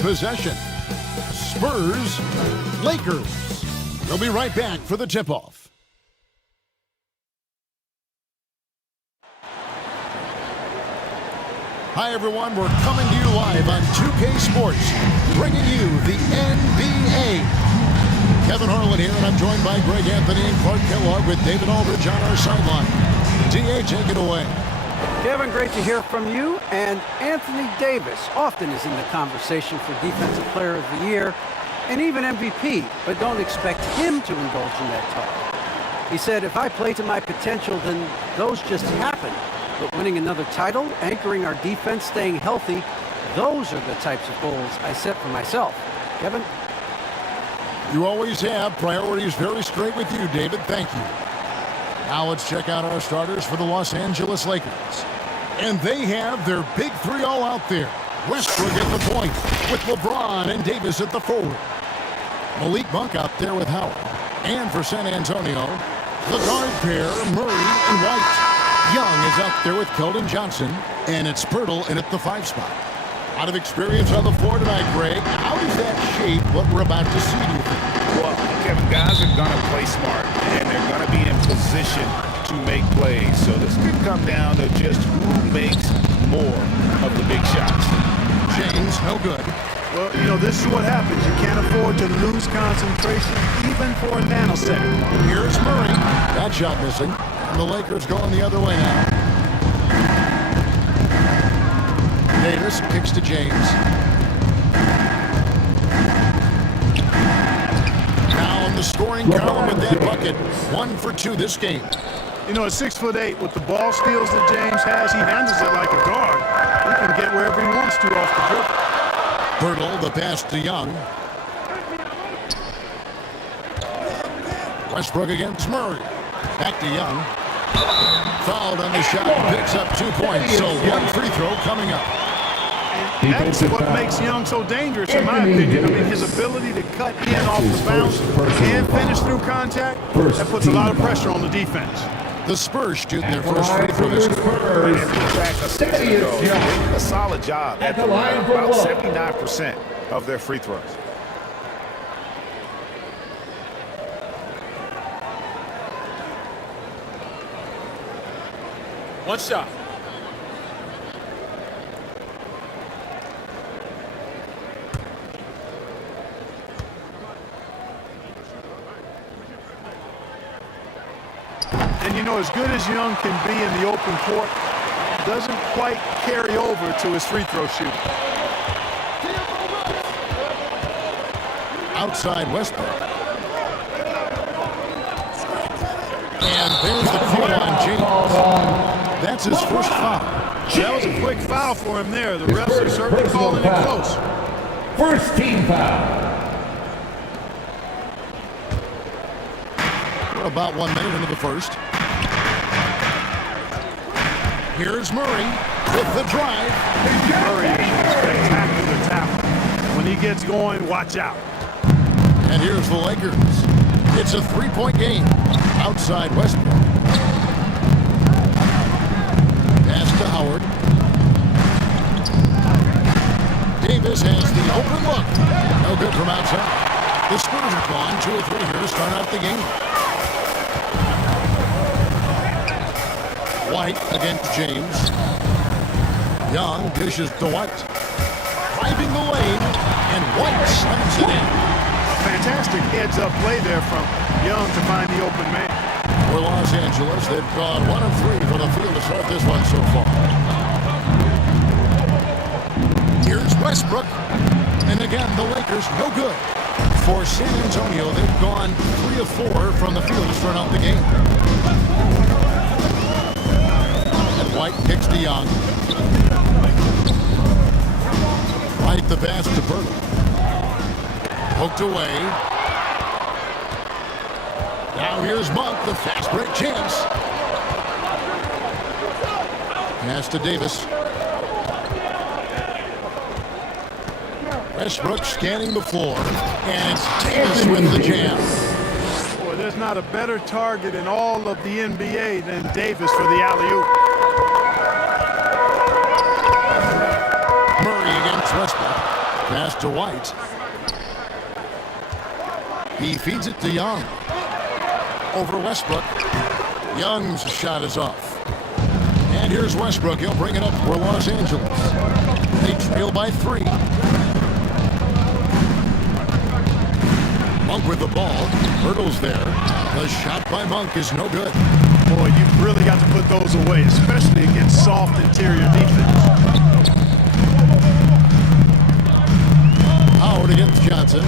possession. Spurs, Lakers. We'll be right back for the tip-off. Hi, everyone. We're coming to you live on 2K Sports, bringing you the NBA. Kevin Harlan here, and I'm joined by Greg Anthony and Clark Kellogg with David Aldridge on our sideline. DA, take it away. Kevin, great to hear from you. And Anthony Davis often is in the conversation for Defensive Player of the Year and even MVP, but don't expect him to indulge in that talk. He said, if I play to my potential, then those just happen. But winning another title, anchoring our defense, staying healthy, those are the types of goals I set for myself. Kevin? You always have. Priorities very straight with you, David. Thank you. Now let's check out our starters for the Los Angeles Lakers. And they have their big three all out there. Westbrook at the point with LeBron and Davis at the forward. Malik Monk out there with Howard. And for San Antonio, the guard pair, Murray and White. Young is out there with Keldon Johnson, and it's Pirtle in at the 5 spot. A lot of experience on the floor tonight, Greg. How does that shape what we're about to see, do you think? Well, Kevin, guys are going to play smart, and they're going to be in position to make plays. So this could come down to just who makes more of the big shots. James, no good. Well, you know, this is what happens. You can't afford to lose concentration, even for a nanosecond. Here's Murray. That shot missing. And the Lakers going the other way now. Davis kicks to James. Now in the scoring column with that bucket. 1 for 2 this game. You know, at 6'8", with the ball skills that James has, he handles it like a guard. He can get wherever he wants to off the dribble. Pirtle, the pass to Young. Westbrook against Murray. Back to Young. Fouled on the shot. Picks up 2 points. So 1 free throw coming up. And that's what makes Young so dangerous, in my opinion. I mean, his ability to cut in off the bounce and finish through contact, that puts a lot of pressure on the defense. The Spurs shooting their first free throw this game. A solid job at the line, about 79% of their free throws. One shot. And, you know, as good as Young can be in the open court, doesn't quite carry over to his free throw shooting. Outside Westbrook. And there's the call on James. That's his first foul. That was a quick foul for him there. The refs are certainly calling it close. First team foul. We're about 1 minute into the first. Here's Murray with the drive. Murray is a spectacular talent. When he gets going, watch out. And here's the Lakers. It's a 3-point game. Outside Westbrook. Pass to Howard. Davis has the open look. No good from outside. The Spurs are gone 2 or 3 here to start out the game. White against James. Young dishes to White. Driving the lane, and White slams it in. Fantastic heads-up play there from Young to find the open man. For Los Angeles, they've gone 1 of 3 from the field to start this one so far. Here's Westbrook. And again, the Lakers no good. For San Antonio, they've gone 3 of 4 from the field to start out the game. And White kicks to Young. White the pass to Pirtle. Poked away. Now here's Monk, the fast break chance. Pass to Davis. Westbrook scanning the floor, and it's Davis with the jam. Boy, there's not a better target in all of the NBA than Davis for the alley-oop. Murray against Westbrook. Pass to White. He feeds it to Young. Over Westbrook. Young's shot is off. And here's Westbrook. He'll bring it up for Los Angeles. They trail by 3. Monk with the ball. Hurdles there. The shot by Monk is no good. Boy, you've really got to put those away, especially against soft interior defense. Howard against Johnson.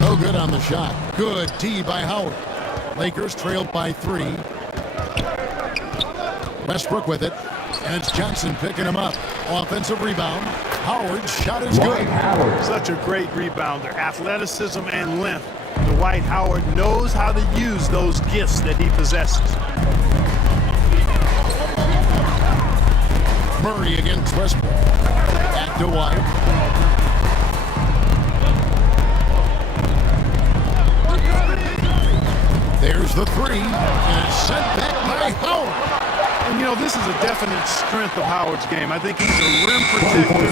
No good on the shot. Good D by Howard. Lakers trailed by 3. Westbrook with it. And it's Johnson picking him up. Offensive rebound. Howard's shot is good. Such a great rebounder. Athleticism and length. Dwight Howard knows how to use those gifts that he possesses. Murray against Westbrook. Back to White. There's the 3. And it's sent back by Howard. And, you know, this is a definite strength of Howard's game. I think he's a rim protector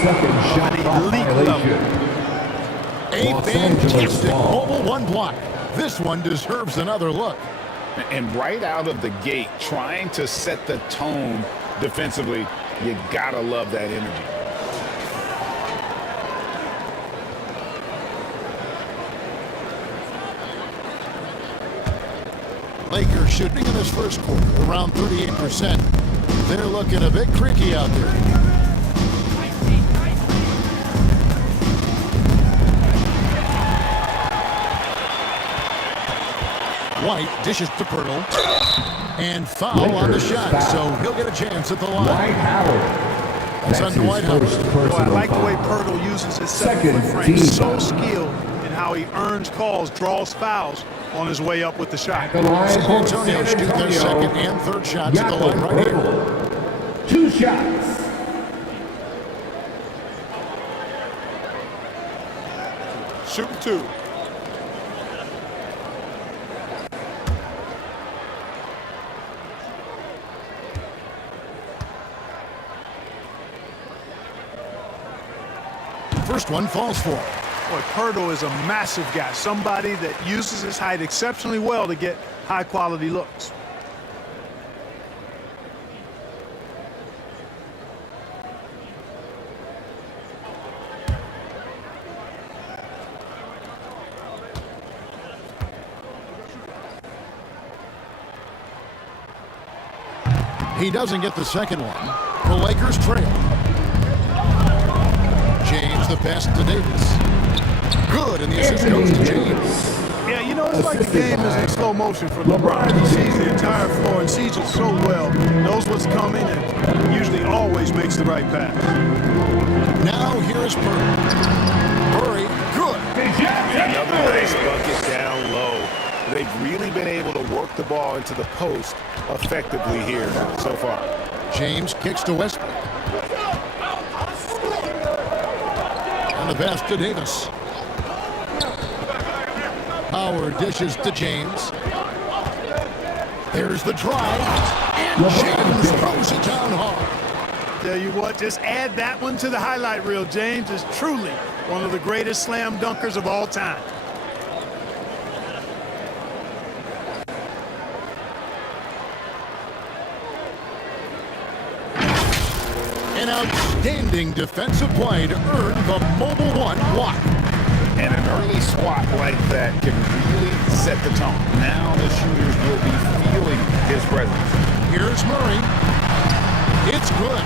at an elite level. A fantastic mobile 1 block. This one deserves another look. And right out of the gate, trying to set the tone defensively, you gotta love that energy. Lakers shooting in this first quarter around 38%. They're looking a bit creaky out there. White dishes to Pirtle. And foul on the shot, so he'll get a chance at the line. Dwight Howard. That's on Dwight Howard. I like the way Pirtle uses his second frame. So skilled in how he earns calls, draws fouls on his way up with the shot. San Antonio shoot their second and third shots at the line right here. 2 shots. Shoot 2. First one falls for him. Boy, Pirtle is a massive guy, somebody that uses his height exceptionally well to get high-quality looks. He doesn't get the second one. The Lakers trail. James, the pass to Davis. Good, and the assist goes to James. Yeah, you know, it's like the game is in slow motion for LeBron. He sees the entire floor and sees it so well, knows what's coming, and usually always makes the right pass. Now here's Murray. Murray, good. Another nice bucket down low. They've really been able to work the ball into the post effectively here so far. James kicks to Westbrook. And the pass to Davis. Howard dishes to James. There's the drive. And James throws it down hard. Tell you what, just add that one to the highlight reel. James is truly one of the greatest slam dunkers of all time. An outstanding defensive play to earn the mobile 1 block. And an early swat like that can really set the tone. Now the shooters will be feeling his presence. Here's Murray. It's good.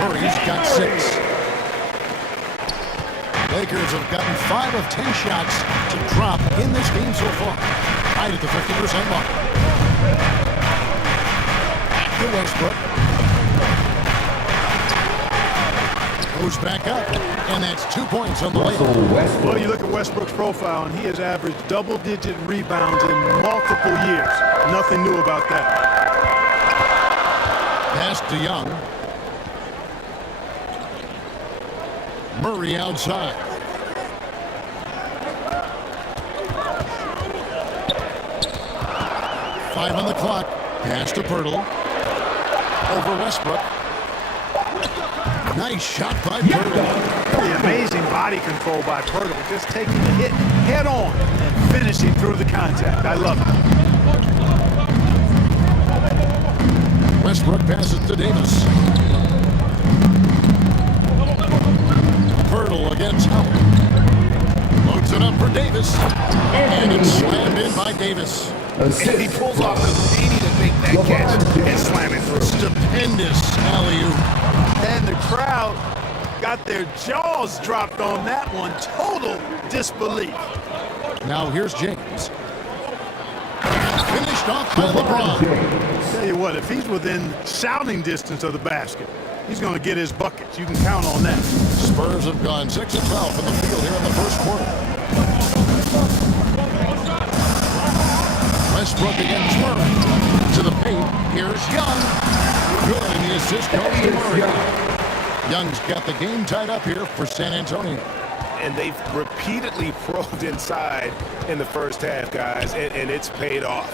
Murray's got 6. Lakers have gotten 5 of 10 shots to drop in this game so far. Right at the 50% mark. Back to Westbrook. Goes back up, and that's 2 points on the way. Well, you look at Westbrook's profile, and he has averaged double-digit rebounds in multiple years. Nothing new about that. Pass to Young. Murray outside. Five on the clock. Pass to Pirtle. Over Westbrook. Nice shot by Pirtle. The amazing body control by Pirtle. Just taking the hit head on and finishing through the contact. I love it. Westbrook passes to Davis. Pirtle against Howard. Loads it up for Davis. And it's slammed in by Davis. And he pulls off the meaning to make that catch and slam it through. Stupendous alley-oop. And the crowd got their jaws dropped on that one. Total disbelief. Now here's James. Finished off by LeBron. Tell you what, if he's within shouting distance of the basket, he's going to get his buckets. You can count on that. Spurs have gone 6 of 12 from the field here in the first quarter. Westbrook against Murray. To the paint. Here's Young. Good, and the assist goes to Murray. Young's got the game tied up here for San Antonio. And they've repeatedly probed inside in the first half, guys, and it's paid off.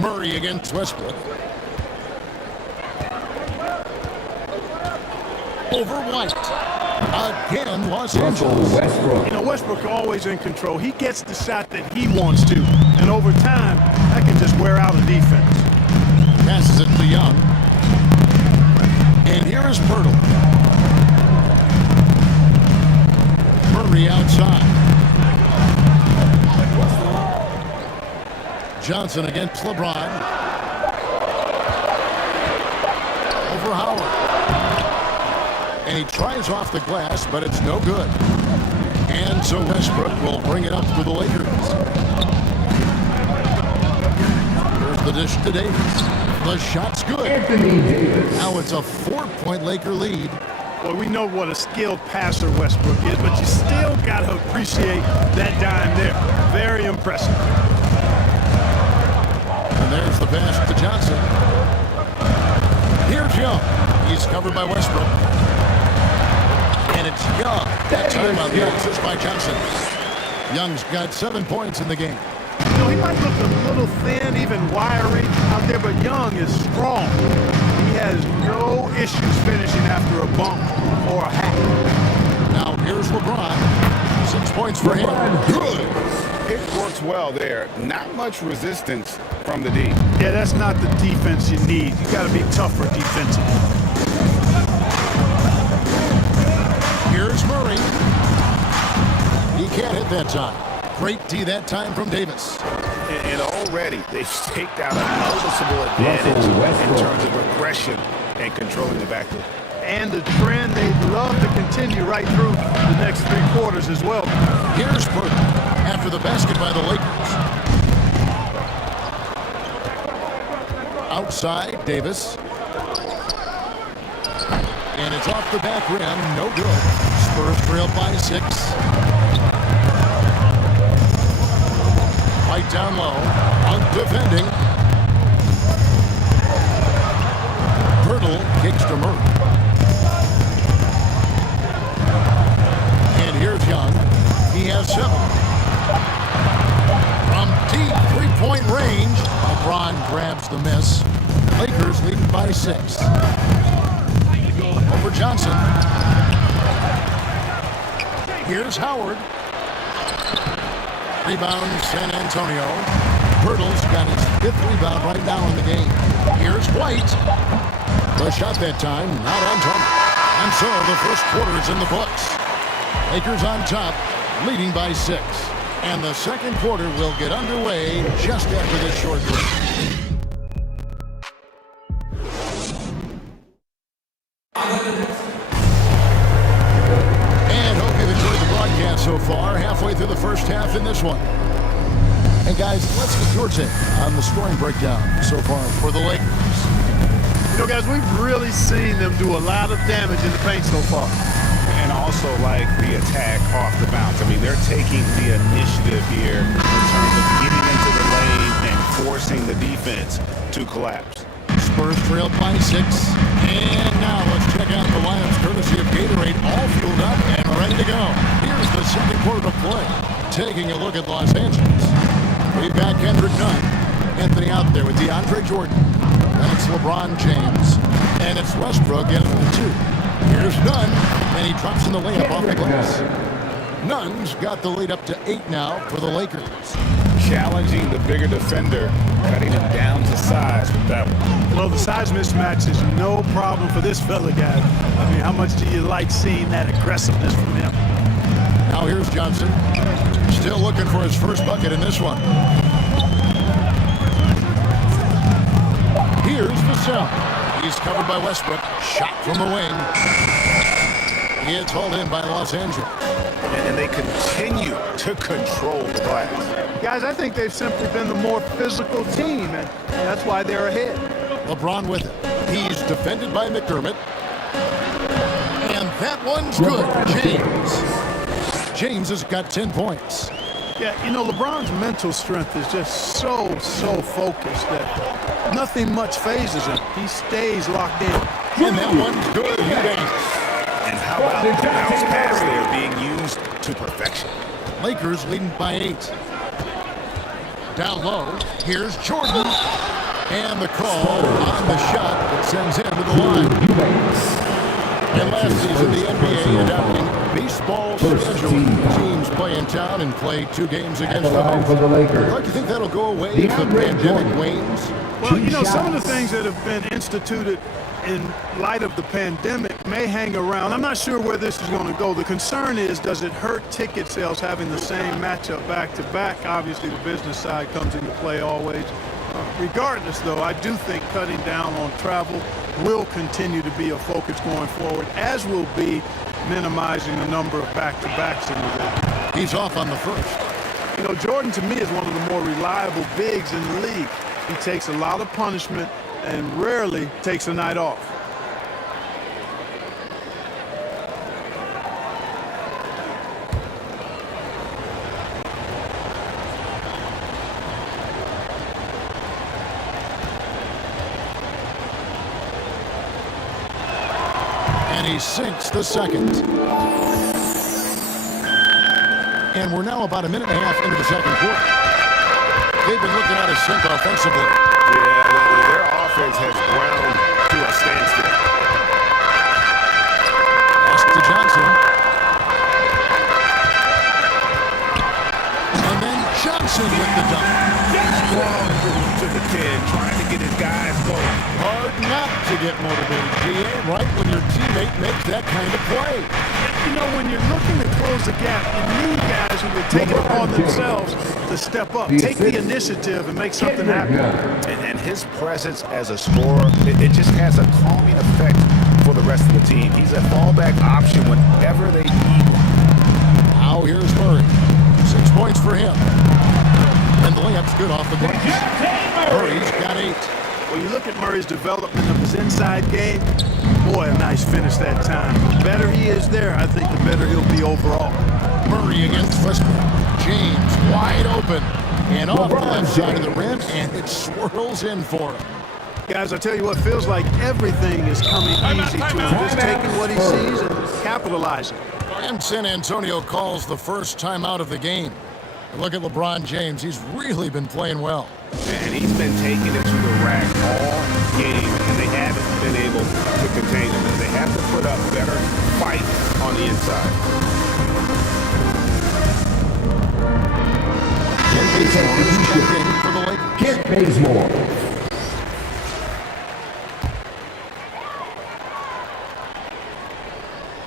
Murray against Westbrook. Over White. Again, Los Angeles. Westbrook. You know, Westbrook always in control. He gets the shot that he wants to. And over time, that can just wear out a defense. Passes it to Young. And here is Pirtle. Murray outside. Johnson against LeBron. Over Howard. And he tries off the glass, but it's no good. And so Westbrook will bring it up for the Lakers. Here's the dish to Davis. The shot's good. Anthony Davis. Now it's a 4-point Laker lead. Well, we know what a skilled passer Westbrook is, but you still got to appreciate that dime there. Very impressive. And there's the pass to Johnson. Here's Young. He's covered by Westbrook. And it's Young. That time on the assist by Johnson. Young's got 7 points in the game. You know, he might look a little thin, even wiry out there, but Young is strong. He has no issues finishing after a bump or a hack. Now here's LeBron. 6 points for him. Good. It works well there. Not much resistance from the D. Yeah, that's not the defense you need. You got to be tougher defensively. Here's Murray. He can't hit that time. Great D that time from Davis. And already they've staked out a noticeable advantage in terms of aggression and controlling the backcourt. And the trend they'd love to continue right through the next 3 quarters as well. Here's Spurs after the basket by the Lakers. Outside, Davis. And it's off the back rim. No good. Spurs trail by 6. Right down low. Out defending. Pirtle kicks to Murray. And here's Young. He has 7. From deep 3-point range, LeBron grabs the miss. Lakers lead by 6. Over Johnson. Here's Howard. Rebound San Antonio. Pirtle's got his 5th rebound right now in the game. Here's White. The shot that time, not on target. And so the first quarter is in the books. Lakers on top, leading by 6. And the second quarter will get underway just after this short break. So far, halfway through the first half in this one. Hey guys, let's get your take on the scoring breakdown so far for the Lakers. You know, guys, we've really seen them do a lot of damage in the paint so far. And also like the attack off the bounce. I mean, they're taking the initiative here in terms of getting into the lane and forcing the defense to collapse. Spurs trailed by 6. And now let's check out the lineups courtesy of Gatorade, all fueled up and ready to go. Here's the second quarter of play. Taking a look at Los Angeles. We've got Kendrick Nunn. Anthony out there with DeAndre Jordan. Then it's LeBron James. And it's Westbrook in at the 2. Here's Nunn, and he drops in the layup off the glass. Nunn's got the lead up to 8 now for the Lakers. Challenging the bigger defender, cutting him down to size with that one. Well, the size mismatch is no problem for this fella, guys. I mean, how much do you like seeing that aggressiveness from him? Now here's Johnson. Still looking for his first bucket in this one. Here's Vassell. He's covered by Westbrook. Shot from the wing. It's hauled in by Los Angeles. And they continue to control the glass. Guys, I think they've simply been the more physical team, and that's why they're ahead. LeBron with it. He's defended by McDermott. And that one's good. James has got 10 points. Yeah, you know, LeBron's mental strength is just so focused that nothing much phases him. He stays locked in. And that one's good. And how about the bounce pass there being used to perfection? Lakers leading by 8. Down low, here's Jordan. And the call on the shot that sends him to the line. And last season, the NBA adopting baseball schedule. Teams play in town and play 2 games against home. For the Lakers. Don't you think that'll go away if the pandemic wanes? Well, you know, some of the things that have been instituted in light of the pandemic may hang around. I'm not sure where this is going to go. The concern is, does it hurt ticket sales having the same matchup back-to-back? Obviously, the business side comes into play always. Regardless, though, I do think cutting down on travel will continue to be a focus going forward, as will be minimizing the number of back-to-backs in the league. He's off on the first. You know, Jordan, to me, is one of the more reliable bigs in the league. He takes a lot of punishment and rarely takes a night off. And he sinks the second. And we're now about a minute and a half into the second quarter. They've been looking at a sink offensively. Yeah, their offense has ground to a standstill. Pass to Johnson. And then Johnson with the dunk. Strong to the 10, trying to get his guys going. Hard not to get motivated, GA, right when your teammate makes that kind of play. You know, when you're looking to close the gap, you need guys who will take it upon themselves to step up, take the initiative, and make something happen. And his presence as a scorer, it just has a calming effect for the rest of the team. He's a fallback option whenever they need one. Now here's Murray. 6 points for him. And the layup's good off the glass. Murray's got 8. When you look at Murray's development of his inside game, boy, a nice finish that time. The better he is there, I think the better he'll be overall. Murray against Westbrook. James wide open. And off the left side of the rim, and it swirls in for him. Guys, I tell you what, feels like everything is coming easy to him. Just taking what he sees and capitalizing. And San Antonio calls the first timeout of the game. Look at LeBron James. He's really been playing well. And he's been taking it to the rack all game, and they haven't been able to contain him. And they have to put up better fight on the inside. For the Lakers. Kent Bazemore.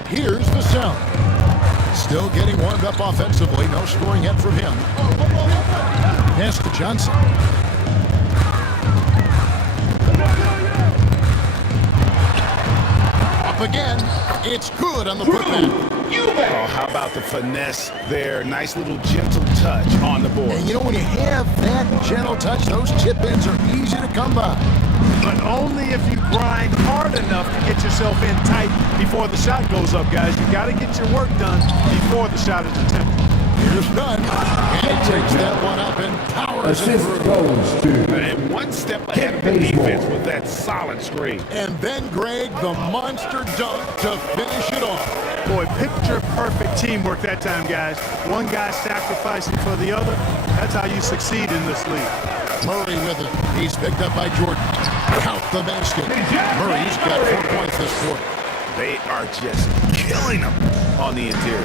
Here's Vassell. Still getting warmed up offensively. No scoring yet from him. Pass to Johnson. Up again. It's good on the putback. Oh, how about the finesse there? Nice little gentle touch on the board. And you know, when you have that gentle touch, those chip-ins are easy to come by. But only if you grind hard enough to get yourself in tight before the shot goes up, guys. You got to get your work done before the shot is attempted. Here's Nunn. And he takes that one up and powers it Assist through. goes to And one step ahead of the defense with that solid screen. And then Greg, the monster dunk to finish it off. Boy, picture perfect teamwork that time, guys. One guy sacrificing for the other. That's how you succeed in this league. Murray with it. He's picked up by Jordan. Count the basket. Murray's got 4 points this quarter. They are just killing them on the interior.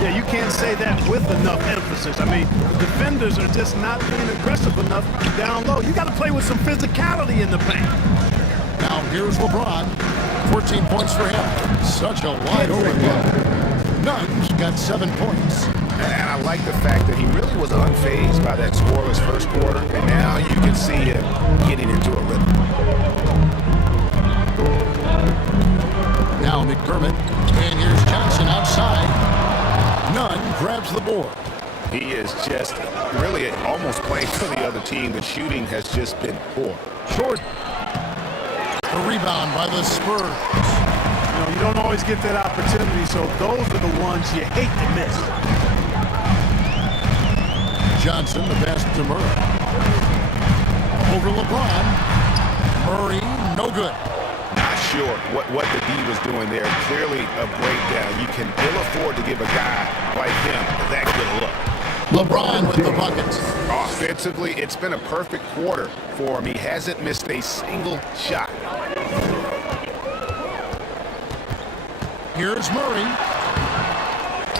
Yeah, you can't say that with enough emphasis. I mean, the defenders are just not being aggressive enough down low. You got to play with some physicality in the paint. Now here's LeBron. 14 points for him. Such a wide open look. Nunn's got 7 points. And I like the fact that he really was unfazed by that scoreless first quarter. And now you can see him getting into a rhythm. Now McDermott. And here's Johnson outside. Nunn grabs the board. He is just really almost playing for the other team. The shooting has just been poor. Short. The rebound by the Spurs. You know, you don't always get that opportunity, so those are the ones you hate to miss. Johnson, the pass to Murray. Over LeBron. Murray, no good. Not sure what the D was doing there. Clearly a breakdown. You can ill afford to give a guy like him that good a look. LeBron with the buckets. Offensively, it's been a perfect quarter for him. He hasn't missed a single shot. Here's Murray.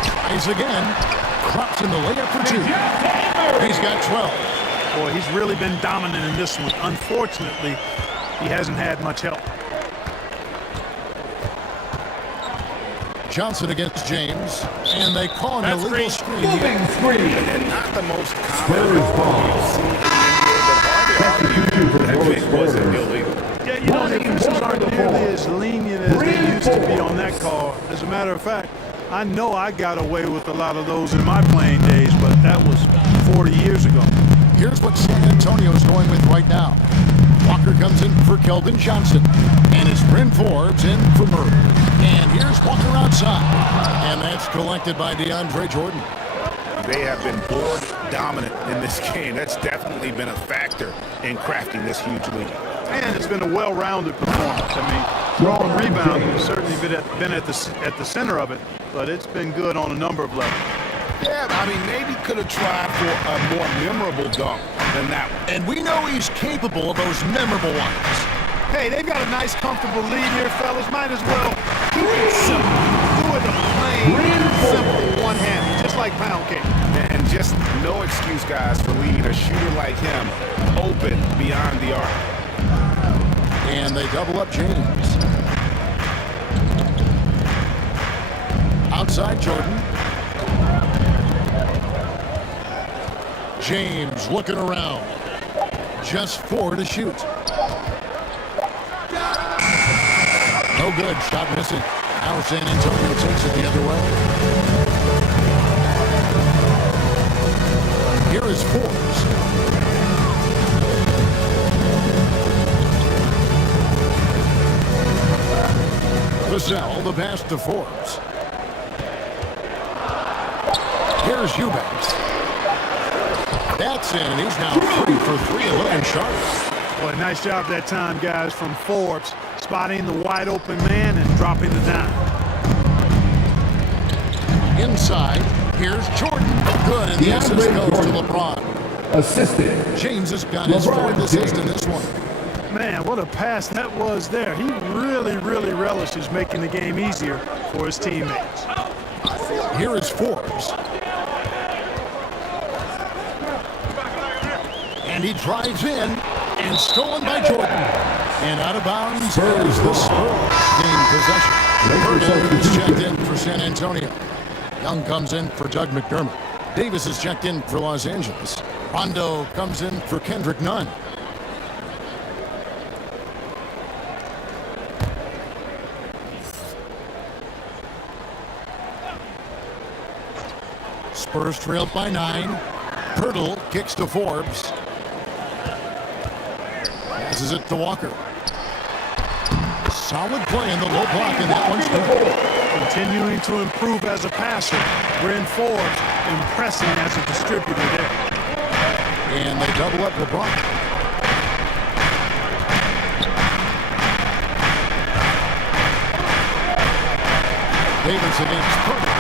Tries again. Crops in the layup for 2. He's got 12. Boy, he's really been dominant in this one. Unfortunately, he hasn't had much help. Johnson against James, and they call an illegal screen. Moving screen. And not the most Spurs common ball. you'll see in the NBA, but hard to argue that it wasn't illegal. Yeah, you know, the officials aren't nearly as lenient as they used to be on that call. As a matter of fact, I know I got away with a lot of those in my playing days, but that was 40 years ago. Here's what San Antonio's going with right now. Walker comes in for Keldon Johnson, and it's Bryn Forbes in for Murray. And here's Walker outside, and that's collected by DeAndre Jordan. They have been board dominant in this game. That's definitely been a factor in crafting this huge lead. And it's been a well-rounded performance. I mean, throwing rebounding has certainly been at the center of it, but it's been good on a number of levels. Yeah, I mean, maybe could have tried for a more memorable dunk than that one. And we know he's capable of those memorable ones. Hey, they've got a nice, comfortable lead here, fellas. Might as well keep it simple. Do it a plain, simple one-handed, just like pound cake. And just no excuse, guys, for leaving a shooter like him open beyond the arc. And they double up James. Outside Jordan. James looking around. Just 4 to shoot. No good. Shot missing. Now San Antonio takes it the other way. Here is Forbes. Vassell, the pass to Forbes. Here's Eubanks. That's in, and he's now 3 for 3, 11 sharp. Boy, nice job that time, guys, from Forbes, spotting the wide open man and dropping the dime. Inside, here's Jordan. Good, and the assist goes to LeBron. Assisted. James has got his 4th assist in this one. Man, what a pass that was there. He really, really relishes making the game easier for his teammates. Here is Forbes. And he drives in, and stolen by Jordan. And out of bounds is the Spurs gain possession. Burden is checked in for San Antonio. Young comes in for Doug McDermott. Davis is checked in for Los Angeles. Rondo comes in for Kendrick Nunn. Spurs trailed by 9. Pirtle kicks to Forbes. Passes it to Walker. Solid play in the low block, and that one's good. Continuing to improve as a passer. Bryn Forbes impressing as a distributor there. And they double up LeBron. Davis against Pirtle.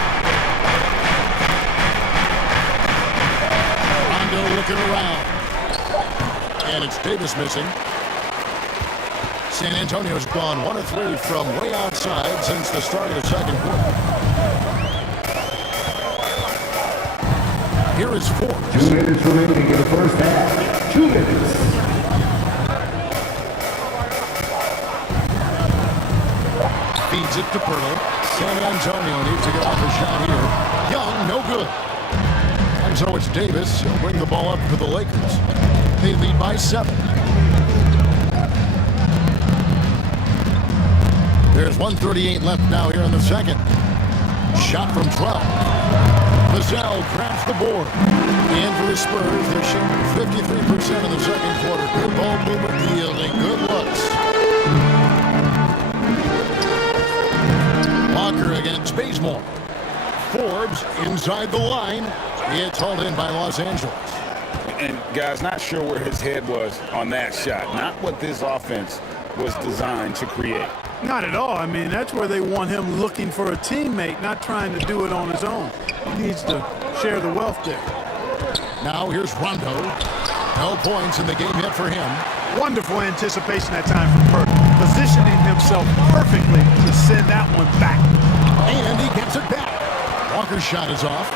Rondo looking around. And it's Davis missing. San Antonio's gone 1 of 3 from way outside since the start of the second quarter. Here is Forbes. 2 minutes remaining in the first half. 2 minutes. Feeds it to Pirtle. San Antonio needs to get off a shot here. Young, no good. And so it's Davis. He'll bring the ball up for the Lakers. They lead by 7. There's 1:38 left now here in the second. Shot from 12. Vassell crafts the board. And for the Spurs, they're shooting 53% in the second quarter. Good ball movement, yielding good looks. Walker against Bazemore. Forbes inside the line. It's hauled in by Los Angeles. And guys, not sure where his head was on that shot. Not what this offense was designed to create. Not at all. I mean, that's where they want him looking for a teammate, not trying to do it on his own. He needs to share the wealth there. Now here's Rondo. No points in the game yet for him. Wonderful anticipation that time from Perk, positioning himself perfectly to send that one back. And he gets it back. Walker's shot is off.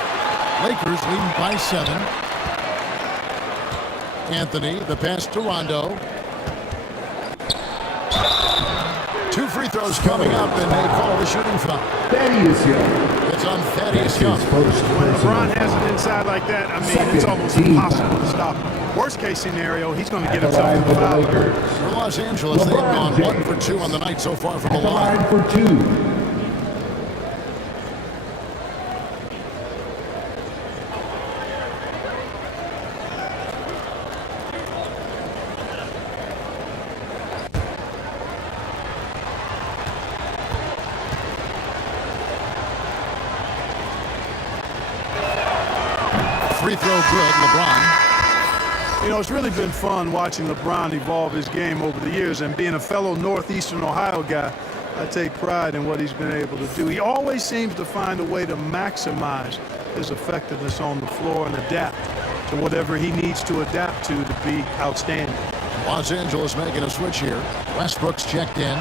Lakers leading by 7. Anthony, the pass to Rondo. 2 free throws coming up, and they call it a shooting foul. Thaddeus Young. It's on Thaddeus Young. When LeBron has it inside like that, I mean, it's almost impossible to stop him. Worst case scenario, he's going to get himself in the foul. For Los Angeles, they've gone 1 for 2 on the night so far from the line. For 2. Free throw good, LeBron. You know, it's really been fun watching LeBron evolve his game over the years, and being a fellow Northeastern Ohio guy, I take pride in what he's been able to do. He always seems to find a way to maximize his effectiveness on the floor and adapt to whatever he needs to adapt to be outstanding. Los Angeles making a switch here. Westbrook's checked in.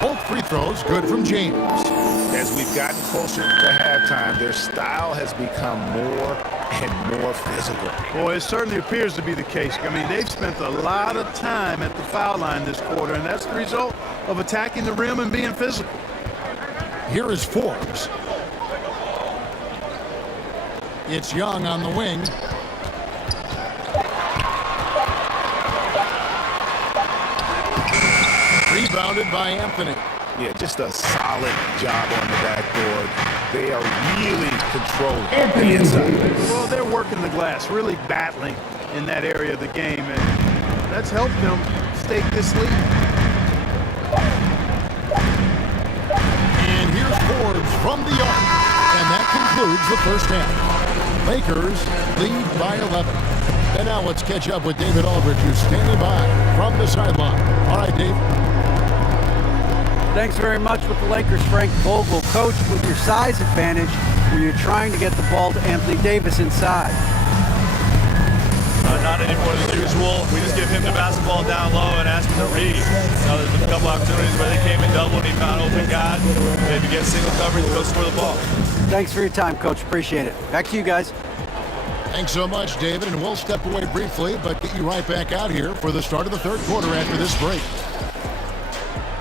Both free throws good from James. As we've gotten closer to halftime, their style has become more and more physical. Boy, it certainly appears to be the case. I mean, they've spent a lot of time at the foul line this quarter, and that's the result of attacking the rim and being physical. Here is Forbes. It's Young on the wing. Rebounded by Anthony. Yeah, just a solid job on the backboard. They are really controlling the inside. Well, they're working the glass, really battling in that area of the game, and that's helped them stake this lead. And here's Forbes from the arc. And that concludes the first half. Lakers lead by 11. And now let's catch up with David Aldridge, who's standing by from the sideline. All right, Dave. Thanks very much with the Lakers, Frank Vogel. Coach, with your size advantage, where you're trying to get the ball to Anthony Davis inside. Not any more than usual. We just give him the basketball down low and ask him to read. There's been a couple opportunities where they came in double and he found open guys. Maybe get single coverage and go score the ball. Thanks for your time, Coach. Appreciate it. Back to you guys. Thanks so much, David. And we'll step away briefly, but get you right back out here for the start of the third quarter after this break.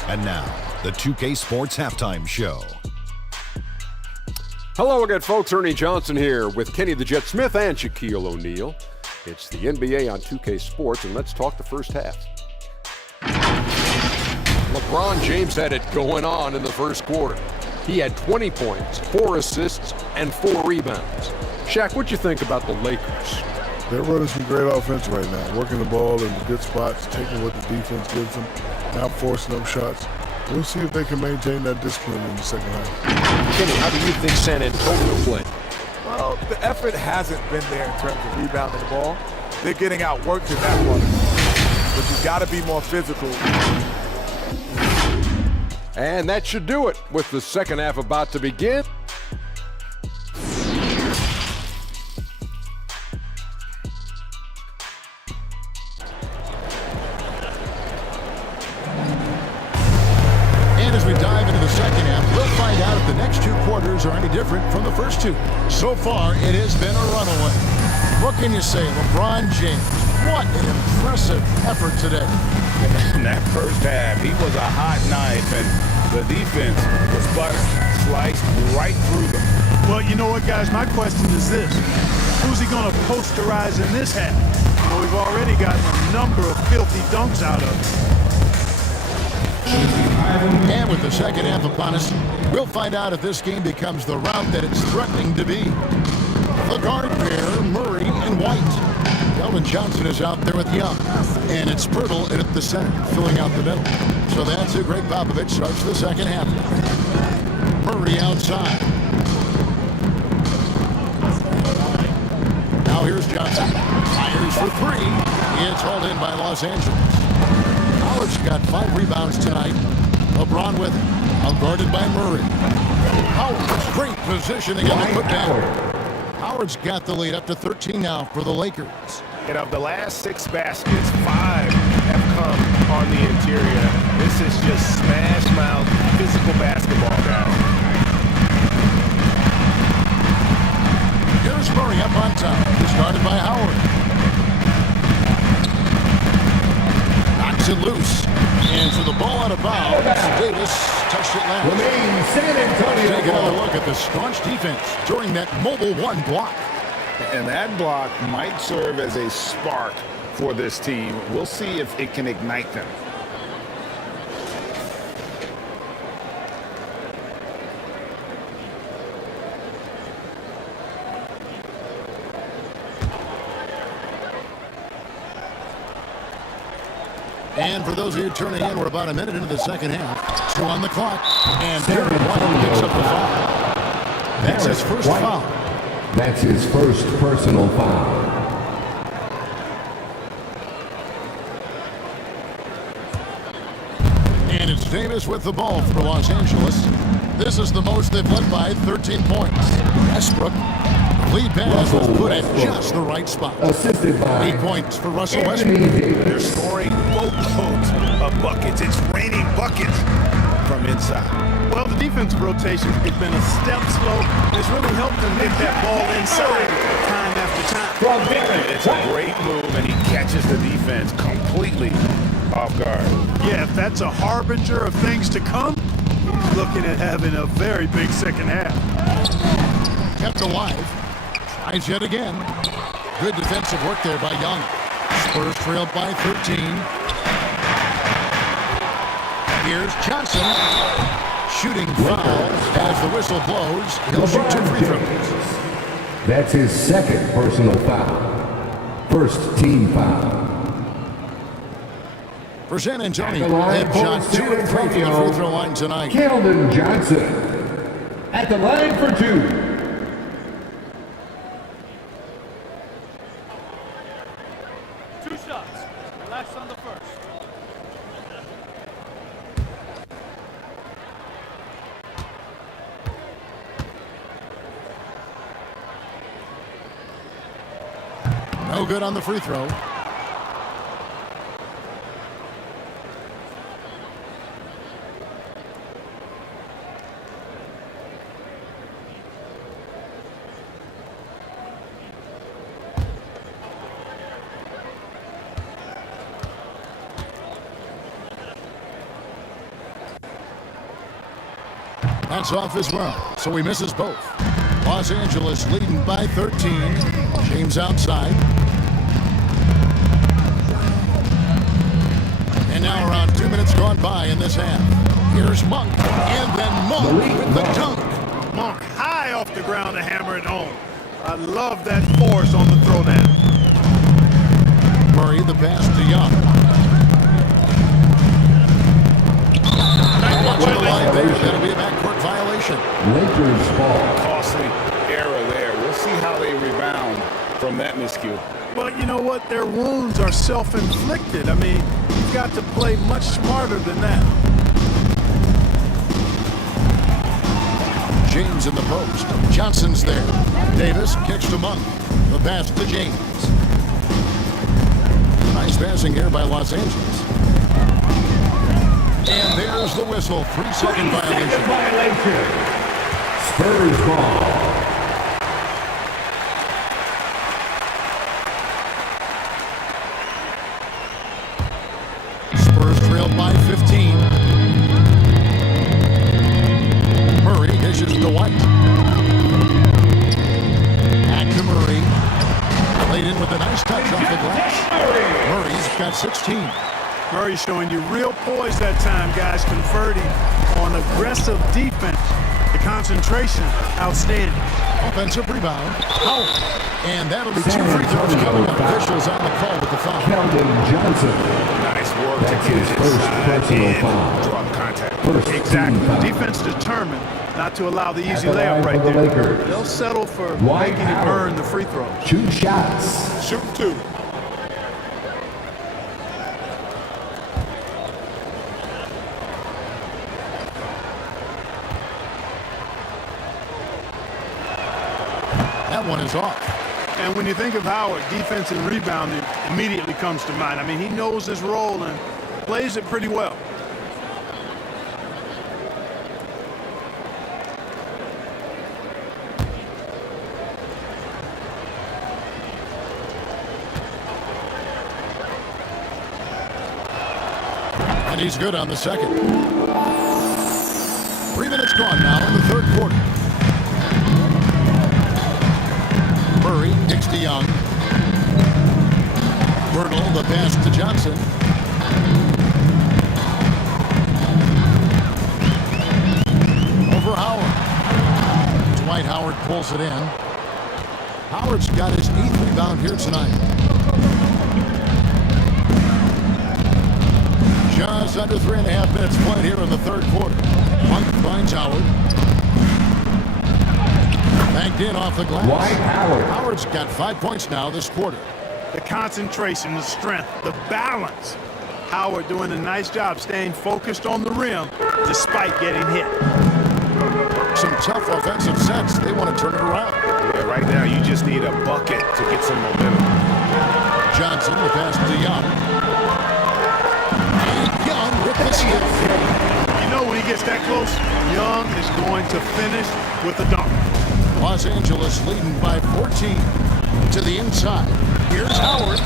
And now, the 2K Sports Halftime Show. Hello again, folks. Ernie Johnson here with Kenny the Jet Smith and Shaquille O'Neal. It's the NBA on 2K Sports, and let's talk the first half. LeBron James had it going on in the first quarter. He had 20 points, 4 assists, and 4 rebounds. Shaq, what you think about the Lakers? They're running some great offense right now, working the ball in the good spots, taking what the defense gives them, not forcing up shots. We'll see if they can maintain that discipline in the second half. Kenny, how do you think San Antonio played? Well, the effort hasn't been there in terms of rebounding the ball. They're getting outworked in that one. But you've got to be more physical. And that should do it with the second half about to begin. second half. We'll find out if the next two quarters are any different from the first two. So far, it has been a runaway. What can you say, LeBron James? What an impressive effort today. In that first half, he was a hot knife, and the defense was buttered, sliced right through them. Well, you know what, guys? My question is this. Who's he going to posterize in this half? Well, we've already gotten a number of filthy dunks out of him. And with the second half upon us, we'll find out if this game becomes the route that it's threatening to be. The guard pair, Murray and White. Calvin Johnson is out there with Young. And it's Pirtle in at the center, filling out the middle. So that's who Greg Popovich starts the second half. Murray outside. Now here's Johnson. Fires for three. It's hauled in by Los Angeles. Howard's got 5 rebounds tonight. LeBron with him. Outguarded by Murray. Howard's great positioning on the putdown. Howard's got the lead up to 13 now for the Lakers. And of the last 6 baskets, 5 have come on the interior. This is just smash mouth physical basketball, guys. Here's Murray up on top. Started by Howard. Knocks it loose. And for the ball out of bounds, Davis touched it last. Remain San Antonio. Take another look at the staunch defense during that mobile 1 block. And that block might serve as a spark for this team. We'll see if it can ignite them. And for those of you turning in, we're about a minute into the second half. 2 on the clock. And Derek White picks up the foul. That's his first foul. That's his first personal foul. And it's Davis with the ball for Los Angeles. This is the most they've led by 13 points. Westbrook. Lead pass was put at just the right spot. Assisted by 8 points for Russell Westbrook. They're scoring boatloads of buckets. It's raining buckets from inside. Well, the defensive rotation has been a step slow. It's really helped them get that ball inside time after time. It's a great move, and he catches the defense completely off guard. Yeah, if that's a harbinger of things to come, he's looking at having a very big second half. Kept alive. Tries yet again. Good defensive work there by Young. Spurs trailed by 13. Here's Johnson. Shooting foul as the whistle blows. He'll shoot 2 free throws. That's his second personal foul. First team foul. For San Antonio, they've shot 2 and 3 from the free throw line tonight. Calvin Johnson at the line for 2. On the first. No good on the free throw. That's off as well, so he misses both. Los Angeles leading by 13. James outside. And now around 2 minutes gone by in this half. Here's Monk, and then Monk with the dunk. Monk high off the ground to hammer it home. I love that force on the throwdown. Murray the pass to Young. Watching the line there, that'll be a backcourt violation. Lakers ball. Costly error there. We'll see how they rebound from that miscue. Well, you know what? Their wounds are self-inflicted. I mean, you've got to play much smarter than that. James in the post. Johnson's there. Davis kicks to Monk. The pass to James. Nice passing here by Los Angeles. And there's the whistle. 3-second violation. Spurs ball. Spurs trailed by 15. Murray dishes to White. Back to Murray. Played in with a nice touch off the glass. Murray's got 16. Murray's showing you real poise that time, guys, converting on aggressive defense. The concentration, outstanding. Offensive rebound. Howard. And that'll be 2 free throws coming up. Officials on the call with the foul. Keldon Johnson. Nice work to That's get his it first inside personal and foul. drop contact. First Exactly. team foul. Defense determined not to allow the easy At the layup line right for the there. Lakers. They'll settle for Dwight making it Howard. earn the free throws. 2 shots. Shoot 2. That one is off. And when you think of Howard, defense and rebounding immediately comes to mind. I mean, he knows his role and plays it pretty well. And he's good on the second. 3 minutes gone now in the third quarter. Murray kicks to Young. Birtle, the pass to Johnson. Over Howard. Dwight Howard pulls it in. Howard's got his 8th rebound here tonight. Just under 3.5 minutes played here in the third quarter. Monk finds Howard. Banked in off the glass. Dwight Howard. Howard's got 5 points now this quarter. The concentration, the strength, the balance. Howard doing a nice job staying focused on the rim despite getting hit. Some tough offensive sets. They want to turn it around. Yeah, right now you just need a bucket to get some momentum. Johnson, the pass to Young. And Young with the steal. You know when he gets that close, Young is going to finish with a dunk. Los Angeles leading by 14 to the inside. Here's Howard.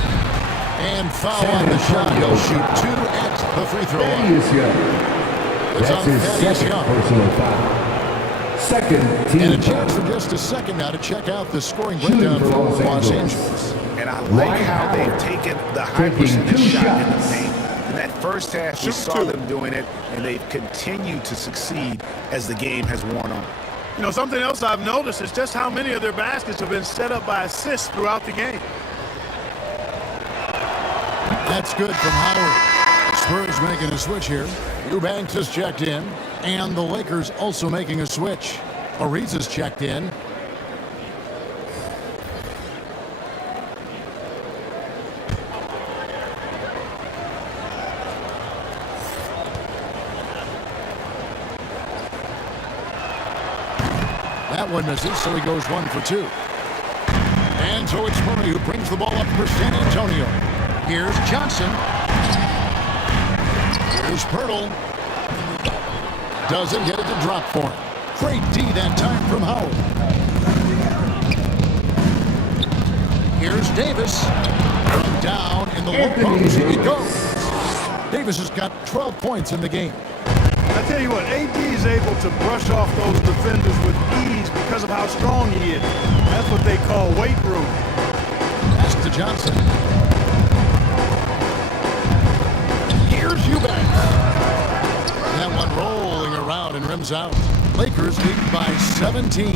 And foul on the shot. He'll shoot 2 at the free throw line. Thaddeus Young. It's That's on his Thaddeus second Young. personal foul. Second And team a chance foul. for just a second now to check out the scoring Shooting breakdown for for Los Los Angeles. Angeles. And I like Dwight how Howard they've taken the high taking percentage 2 shot in the shots. paint. In that first half, we saw them doing it, and they've continued to succeed as the game has worn on. You know, something else I've noticed is just how many of their baskets have been set up by assists throughout the game. That's good from Howard. Spurs making a switch here. Eubanks has checked in, and the Lakers also making a switch. Ariza's checked in. That one misses, so he goes 1 for 2. And so it's Murray who brings the ball up for San Antonio. Here's Johnson. Here's Pirtle. Doesn't get it to drop for him. Great D that time from Howard. Here's Davis. Down in the low post. He goes. Davis has got 12 points in the game. I tell you what, AD is able to brush off those defenders with ease because of how strong he is. That's what they call weight room. Pass to Johnson. Here's Eubanks. That one rolling around and rims out. Lakers lead by 17.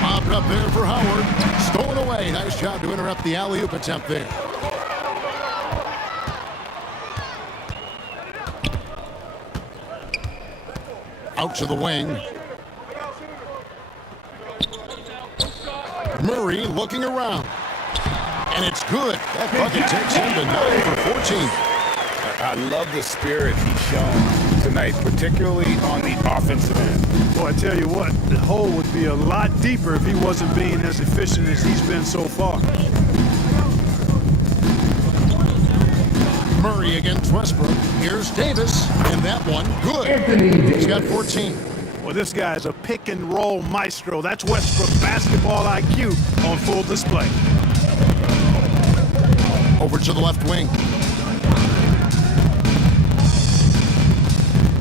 Popped up there for Howard. Stolen away. Nice job to interrupt the alley-oop attempt there. Out to the wing. Murray looking around. And it's good. That bucket takes him to 9 for 14. I love the spirit he's shown tonight, particularly on the offensive end. Boy, I tell you what, the hole would be a lot deeper if he wasn't being as efficient as he's been so far. Murray against Westbrook. Here's Davis, and that one good. He's got 14. Well, this guy's a pick-and-roll maestro. That's Westbrook's basketball IQ on full display. Over to the left wing.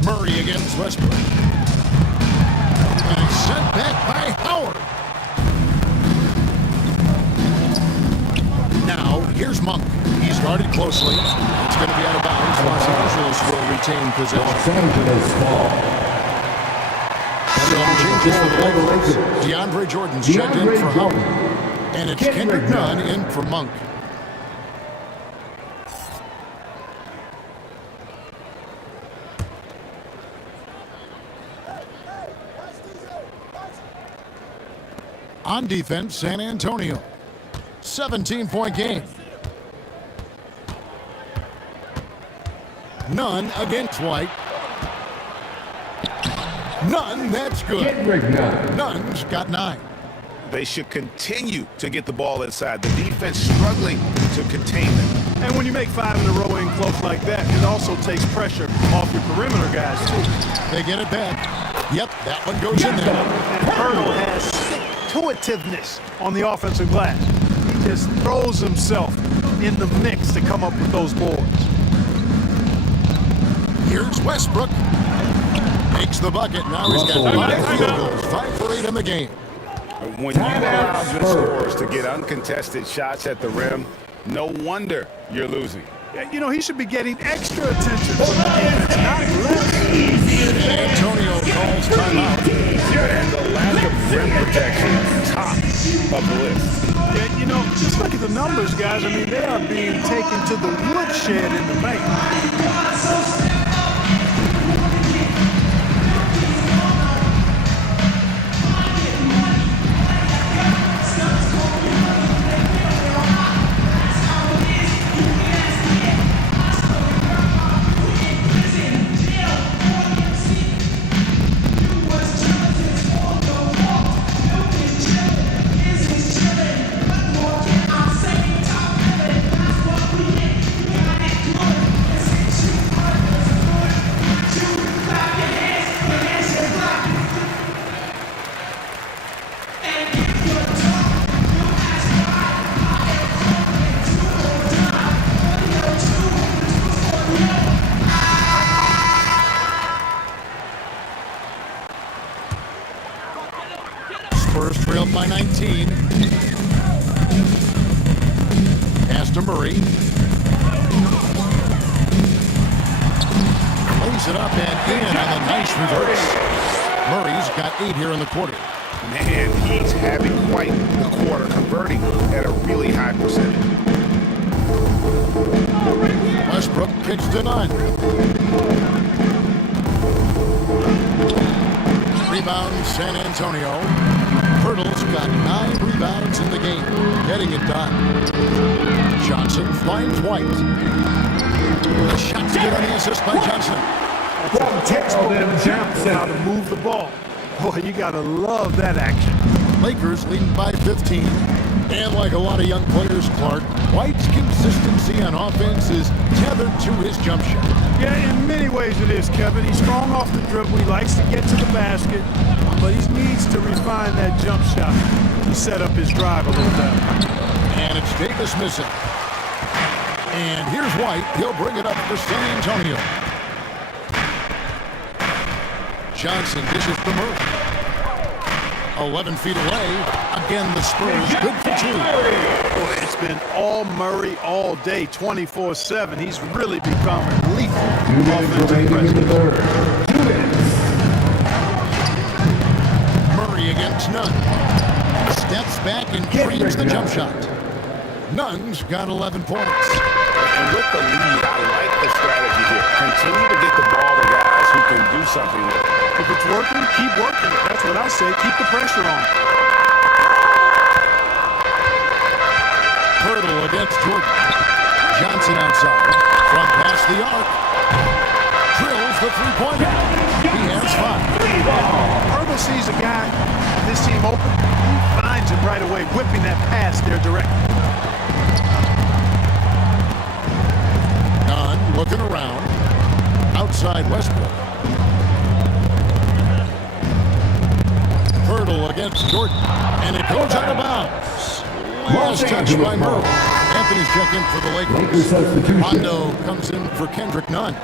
Murray against Westbrook. And sent back by Howard. Now, here's Monk. He's guarded closely. It's going to be out of bounds. Los Angeles will retain possession. Los Angeles ball. Some changes for the Lakers. DeAndre Jordan's checked in for Howard. And it's Kendrick Nunn in for Monk. On defense, San Antonio. 17-point game. Nunn against White. Nunn, that's good. Nunn's got 9. They should continue to get the ball inside. The defense struggling to contain them. And when you make 5 in a row in close like that, it also takes pressure off your perimeter guys, too. They get it back. Yep, that one goes in there. And Hurdle has stick-to-itiveness on the offensive glass. He just throws himself in the mix to come up with those boards. Here's Westbrook. Makes the bucket. Now he's got 5 field goals. 5 for 8 in the game. When you allow your scorers to get uncontested shots at the rim, no wonder you're losing. Yeah, you know, he should be getting extra attention from the defense, not less. San Antonio calls timeout. And the lack of rim protection, top of the list. Yeah, you know, just look at the numbers, guys. I mean, they are being taken to the woodshed in the paint. Spurs trailed by 19. Pass to Murray. Lays it up and in on a nice reverse. Murray's got 8 here in the quarter. Man, he's having quite the quarter, converting at a really high percentage. Westbrook kicks to Nunn. Rebound, San Antonio. Hurdle's got 9 rebounds in the game, getting it done. Johnson finds White. The shot's good on the assist by Johnson. Textbook jumps how to move the ball. Boy, you gotta love that action. Lakers leading by 15. And like a lot of young players, Clark, White's consistency on offense is tethered to his jump shot. Yeah, in many ways it is, Kevin. He's strong off the dribble. He likes to get to the basket, but he needs to refine that jump shot to set up his drive a little better. And it's Davis missing. And here's White. He'll bring it up for San Antonio. Johnson dishes to Murray. 11 feet away. Again, the Spurs good for 2. Boy, it's been all Murray all day, 24/7. He's really become a lethal offensive presence. Murray against Nunn. Steps back and creates the jump shot. Nunn's got 11 points. And with the lead, I like the strategy here. Continue to get the ball to guys who can do something with it. If it's working, keep working it. That's what I say. Keep the pressure on. Hurdle against Jordan. Johnson outside. From past the arc. Drills the three-pointer. He has 5. Hurdle sees a guy on this team open. He finds him right away, whipping that pass there directly. Nunn. looking around. Outside Westbrook. Hurdle against Jordan. And it goes out of bounds. Last touch by Murray. Anthony's check in for the Lakers. Rondo comes in for Kendrick Nunn.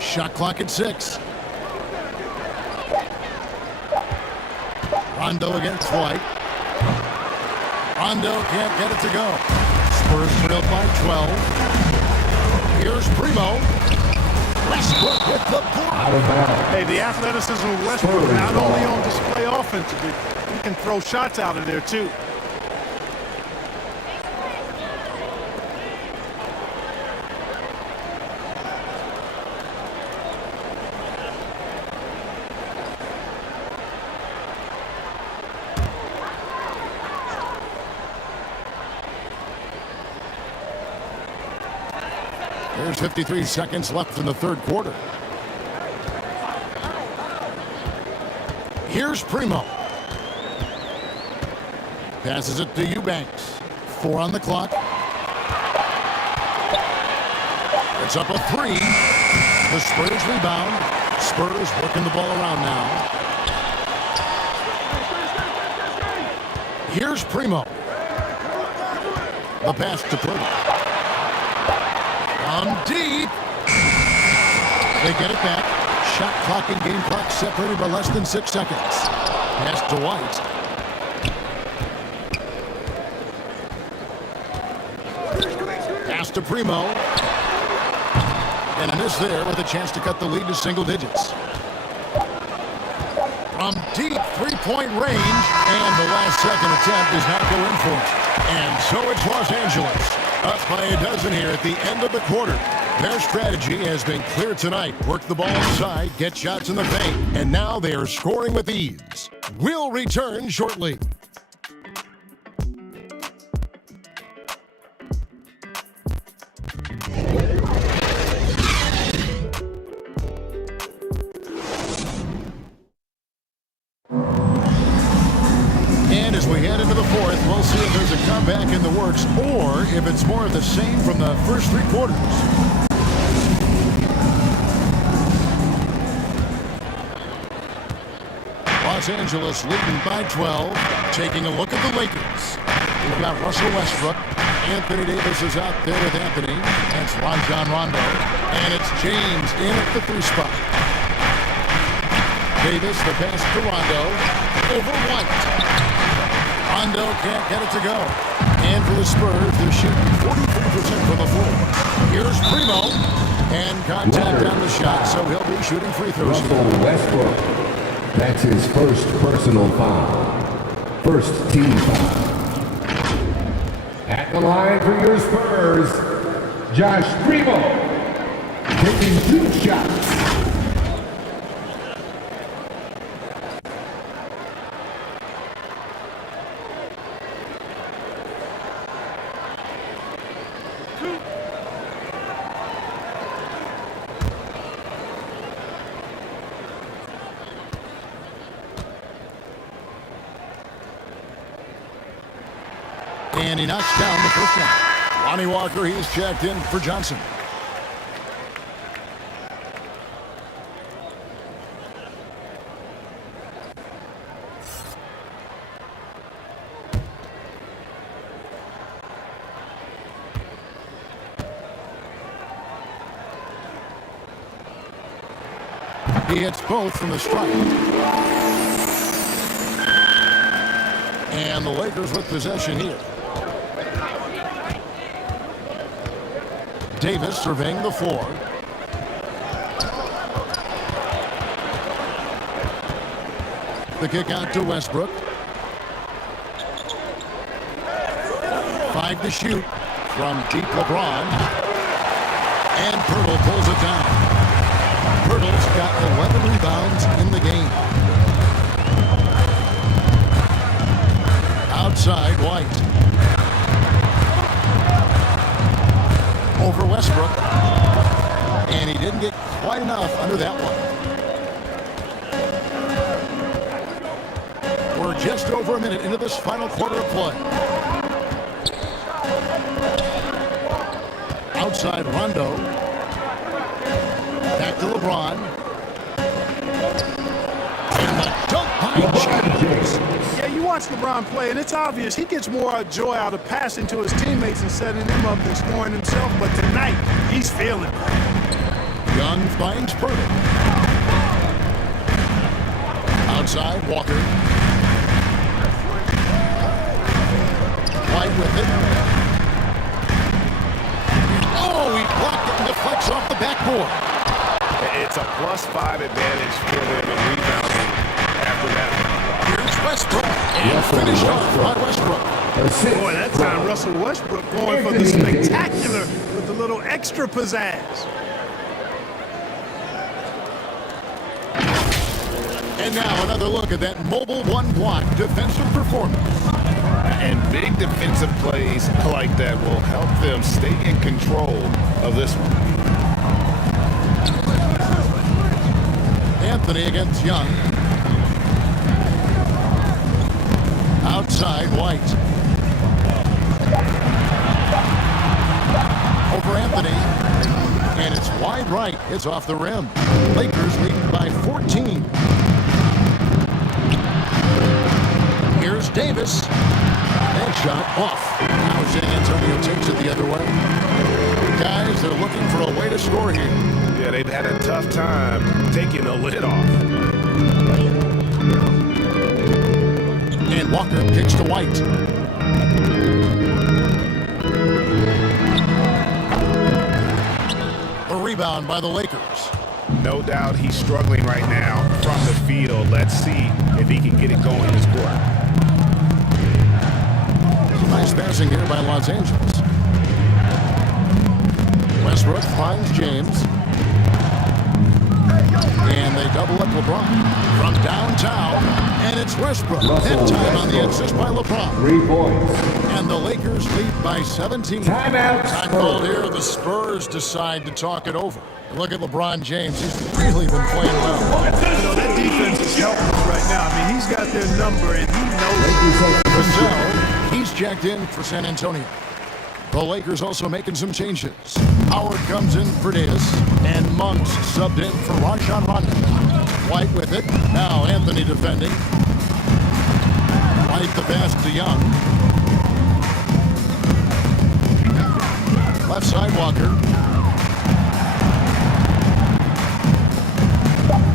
Shot clock at 6. Rondo against White. Rondo can't get it to go. Spurs trail by 12. Here's Primo. Westbrook with the block. Hey, the athleticism of Westbrook not only on display offensively, he can throw shots out of there too. There's 53 seconds left in the third quarter. Here's Primo. Passes it to Eubanks. 4 on the clock. It's up a 3. The Spurs rebound. Spurs working the ball around now. Here's Primo. The pass to Primo. Deep. They get it back. Shot clock and game clock separated by less than 6 seconds. Pass to White. Pass to Primo. And a miss there with a chance to cut the lead to single digits. From deep three-point range. And the last second attempt does not go in for it. And so it's Los Angeles. Up by a dozen here at the end of the quarter. Their strategy has been clear tonight. Work the ball inside, get shots in the paint, and now they are scoring with ease. We'll return shortly. And as we head into the fourth, we'll see if there's a comeback in the works or if it's more of the same from the first 3 quarters. Los Angeles leading by 12. Taking a look at the Lakers. We've got Russell Westbrook. Anthony Davis is out there with Anthony. That's Rajon Rondo. And it's James in at the 3 spot. Davis, the pass to Rondo. Over White. Rondo can't get it to go. And for the Spurs, they're shooting 43% from the floor. Here's Primo. And contact on the shot, so he'll be shooting free throws. Russell Westbrook. That's his first personal foul. First team foul. At the line for your Spurs, Josh Primo. Taking 2 shots. And he knocks down the first one. Lonnie Walker, he's checked in for Johnson. He hits both from the strike. And the Lakers with possession here. Davis surveying the floor. The kick out to Westbrook. 5 to shoot from deep LeBron. And Pirtle pulls it down. Pirtle's got 11 rebounds in the game. Outside White. Westbrook. And he didn't get quite enough under that one. We're just over a minute into this final quarter of play. Outside Rondo. Back to LeBron. And the dunk by James. Yeah, you watch LeBron play, and it's obvious he gets more joy out of passing to his teammates and setting them up than scoring himself. But tonight, he's feeling it. Young finds Purdy. Outside, Walker. White with it. Oh, he blocked it and deflects off the backboard. It's a +5 advantage for them in rebounding after that. Here's Westbrook. And finished off by Westbrook. Boy, that time Russell Westbrook going for the spectacular with a little extra pizzazz. And now another look at that mobile one-block defensive performance. And big defensive plays like that will help them stay in control of this one. Anthony against Young. Outside, White. Over Anthony. And it's wide right. It's off the rim. Lakers lead by 14. Here's Davis. And shot off. Now San Antonio takes it the other way. Guys, they're looking for a way to score here. Yeah, they've had a tough time taking the lid off. And Walker kicks to White. A rebound by the Lakers. No doubt he's struggling right now from the field. Let's see if he can get it going this quarter. Nice passing here by Los Angeles. Westbrook finds James. And they double up LeBron from downtown. And it's Westbrook. That time on the assist by LeBron. 3 points. And the Lakers lead by 17. Timeout. Time called here. The Spurs decide to talk it over. Look at LeBron James. He's really been playing well. You know, that defense is helping us right now. I mean, he's got their number, and he knows it. Vassell, he's checked in for San Antonio. The Lakers also making some changes. Howard comes in for Davis, and Monks subbed in for Rajon Rondo. White with it. Now Anthony defending. White the pass to Young. Left side Walker.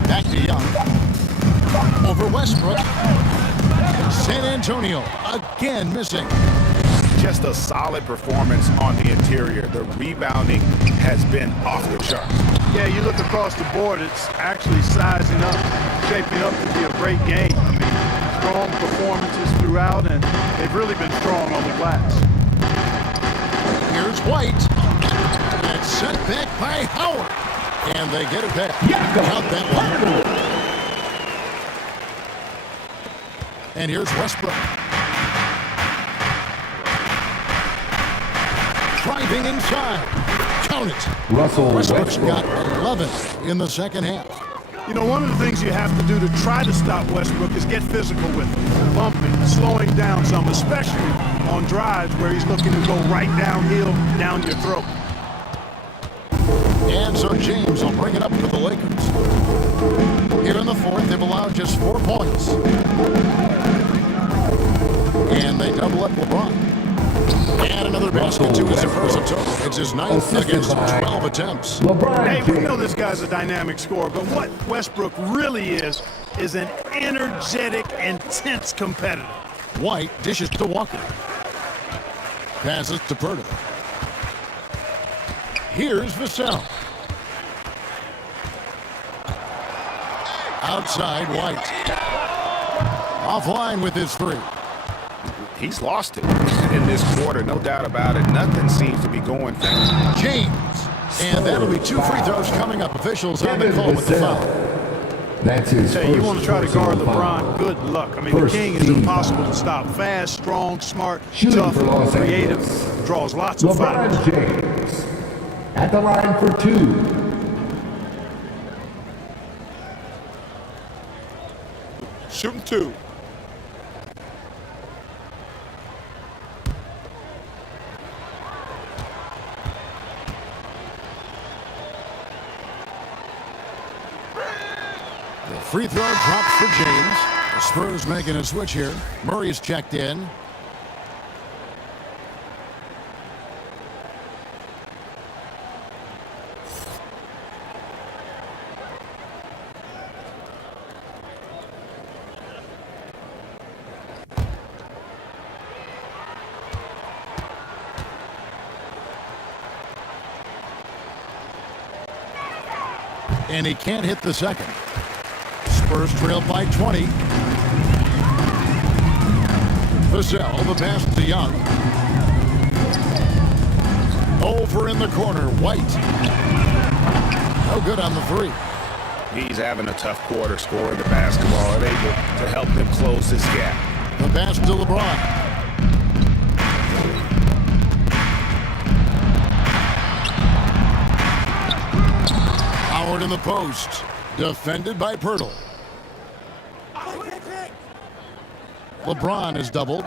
Back to Young. Over Westbrook. San Antonio again missing. Just a solid performance on the interior. The rebounding has been off the charts. Yeah, you look across the board, it's actually sizing up, shaping up to be a great game. I mean, strong performances throughout, and they've really been strong on the glass. Here's White. That's sent back by Howard. And they get it back. Count that one. And here's Westbrook. Driving inside. Count it. Westbrook's got 11 in the second half. You know, one of the things you have to do to try to stop Westbrook is get physical with him, bumping, slowing down some, especially on drives where he's looking to go right downhill, down your throat. And so James will bring it up for the Lakers. Here in the fourth, they've allowed just 4 points. And they double up LeBron. And another basket to his first total. It's his 9th against 12 attempts. Hey, we know this guy's a dynamic scorer, but what Westbrook really is an energetic, intense competitor. White dishes to Walker. Passes to Purdy. Here's Vassell. Outside White. Offline with his 3. He's lost it in this quarter, no doubt about it. Nothing seems to be going for him. James. And that'll be 2 free throws coming up. Officials on the call with the foul. That's his Hey, you want to try to guard LeBron, good luck. I mean, the king is impossible to stop. Fast, strong, smart, tough, creative, draws lots of fouls. At the line for 2. Shooting 2. The free throw drops for James. The Spurs making a switch here. Murray's checked in. And he can't hit the second. Spurs trail by 20. Vassell, the pass to Young. Over in the corner, White. No good on the three. He's having a tough quarter scoring the basketball and able to help them close this gap. The pass to LeBron. Howard in the post. Defended by Pirtle. LeBron is doubled.